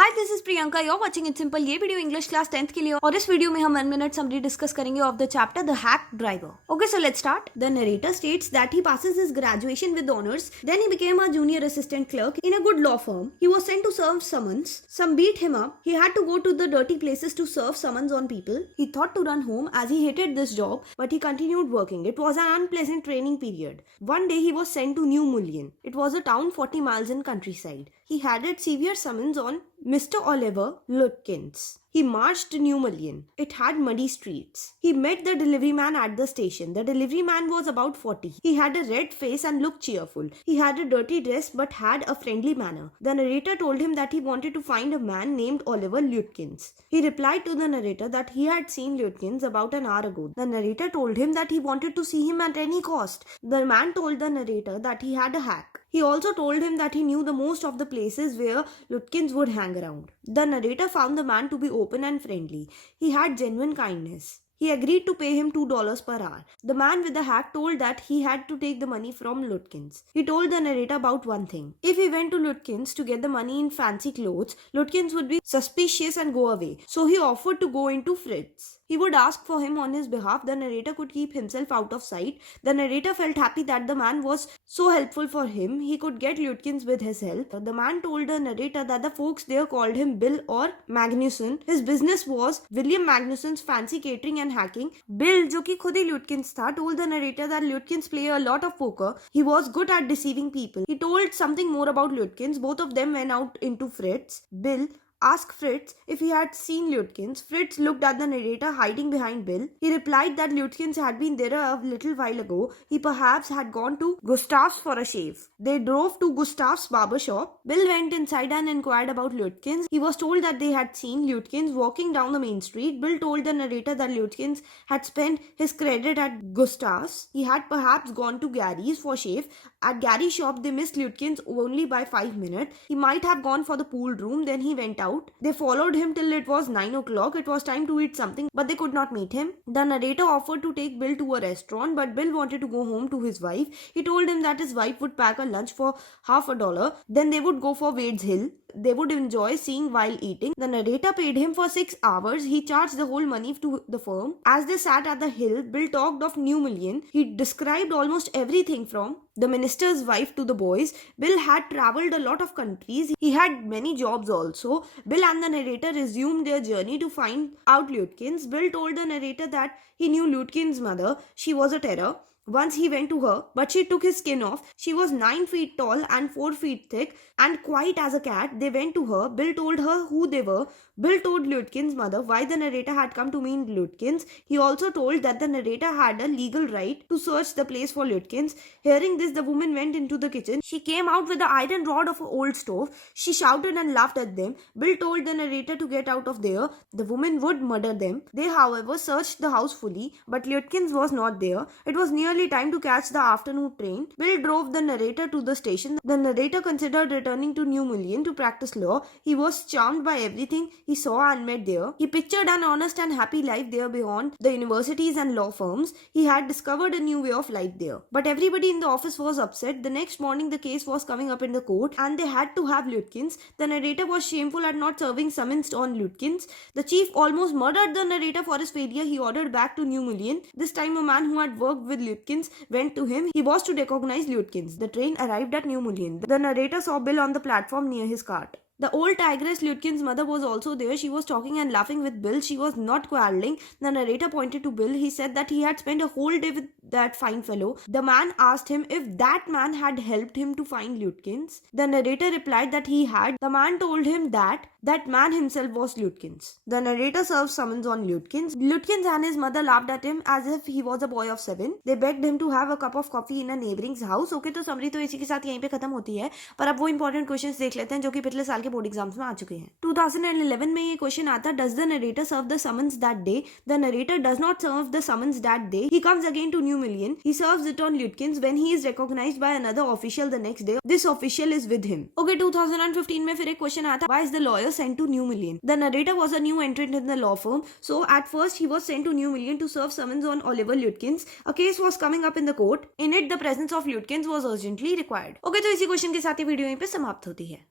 Hi this is Priyanka you are watching it simple. ये video English class 10th के लिए और इस वीडियो में हम 1 मिनट समरी डिस्कस करेंगे of the chapter the hack driver. Okay so let's start. The narrator states that he passes his graduation with honors, then he became a junior assistant clerk in a good law firm. He was sent to serve summons. Some beat him up. He had to go to the dirty places to serve summons on people. He thought to run home as he hated this job, but he continued working. It was an unpleasant training period. One day he was sent to New Mullion. It was a town 40 miles in countryside. He had a severe summons on Mr. Oliver Lutkins. He marched to New Mullion. It had muddy streets. He met the delivery man at the station. The delivery man was about 40. He had a red face and looked cheerful. He had a dirty dress but had a friendly manner. The narrator told him that he wanted to find a man named Oliver Lutkins. He replied to the narrator that he had seen Lutkins about an hour ago. The narrator told him that he wanted to see him at any cost. The man told the narrator that he had a hack. He also told him that he knew the most of the places where Lutkins would hang around. The narrator found the man to be open and friendly. He had genuine kindness. He agreed to pay him $2 per hour. The man with the hack told that he had to take the money from Lutkins. He told the narrator about one thing. If he went to Lutkins to get the money in fancy clothes, Lutkins would be suspicious and go away. So he offered to go into Fritz. He would ask for him on his behalf. The narrator could keep himself out of sight. The narrator felt happy that the man was so helpful for him. He could get Lutkins with his help. The man told the narrator that the folks there called him Bill or Magnuson. His business was William Magnuson's fancy catering and hacking. Bill, जो कि खुद ही Lutkins था, told the narrator that Lutkins play a lot of poker. He was good at deceiving people. He told something more about Lutkins. Both of them went out into Fritz. Bill asked Fritz if he had seen Lutkins. Fritz looked at the narrator hiding behind Bill. He replied that Lutkins had been there a little while ago. He perhaps had gone to Gustav's for a shave. They drove to Gustav's barber shop. Bill went inside and inquired about Lutkins. He was told that they had seen Lutkins walking down the main street. Bill told the narrator that Lutkins had spent his credit at Gustav's. He had perhaps gone to Gary's for shave. At Gary's shop, they missed Lutkins only by 5 minutes. He might have gone for the pool room. Then he went out. They followed him till it was 9 o'clock. It was time to eat something, but they could not meet him. The narrator offered to take Bill to a restaurant, but Bill wanted to go home to his wife. He told him that his wife would pack a lunch for $50. Then they would go for Wade's Hill. They would enjoy seeing while eating. The narrator paid him for 6 hours. He charged the whole money to the firm. As they sat at the hill, Bill talked of New Mullion. He described almost everything from the minister's wife to the boys. Bill had traveled a lot of countries. He had many jobs also. Bill and the narrator resumed their journey to find out Lutkins. Bill told the narrator that he knew Lutkins' mother. She was a terror. Once he went to her, but she took his skin off. She was 9 feet tall and 4 feet thick and quiet as a cat. They went to her. Bill told her who they were. Bill told Lutkins' mother why the narrator had come to meet Lutkins. He also told that the narrator had a legal right to search the place for Lutkins. Hearing this, the woman went into the kitchen. She came out with the iron rod of an old stove. She shouted and laughed at them. Bill told the narrator to get out of there. The woman would murder them. They, however, searched the house fully, but Lutkins was not there. It was nearly time to catch the afternoon train. Bill drove the narrator to the station. The narrator considered returning to New Mullion to practice law. He was charmed by everything he saw and met there. He pictured an honest and happy life there beyond the universities and law firms. He had discovered a new way of life there. But everybody in the office was upset. The next morning the case was coming up in the court and they had to have Lutkins. The narrator was shameful at not serving summons on Lutkins. The chief almost murdered the narrator for his failure. He ordered back to New Mullion. This time a man who had worked with Lutkins went to him. He was to recognize Lutkins. The train arrived at New Mullion. The narrator saw Bill on the platform near his cart. The old tigress Lutkins' mother was also there. She was talking and laughing with Bill. She was not quarreling. The narrator pointed to Bill. He said that he had spent a whole day with that fine fellow. The man asked him if that man had helped him to find Lutkins. The narrator replied that he had. The man told him that that man himself was Lutkins. The narrator served summons on Lutkins. Lutkins and his mother laughed at him as if he was a boy of 7. They begged him to have a cup of coffee in a neighboring house. Okay, तो summary तो इसी के साथ यहीं पे खत्म होती है, पर अब वो इंपॉर्टेंट क्वेश्चंस देख लेते हैं जो कि पिछले साल के बोर्ड एग्जाम्स में आ चुके हैं। 2011 में ये क्वेश्चन आता, does the narrator serve the summons that day? The narrator does not serve the summons that day. He comes again to New Mullion. He serves it on Lutkins when he is recognized by another official the next day. This official is with him. Okay, 2015 में फिर एक question आता, why is the lawyer sent to New Mullion? The narrator was a new entrant in the law firm, so at first he was sent to New Mullion to serve summons on Oliver Lutkins. A case was coming up in the court. In it, the presence of Lutkins was urgently required. Okay, तो इसी question के साथ ये video यहीं पे समाप्त होती है।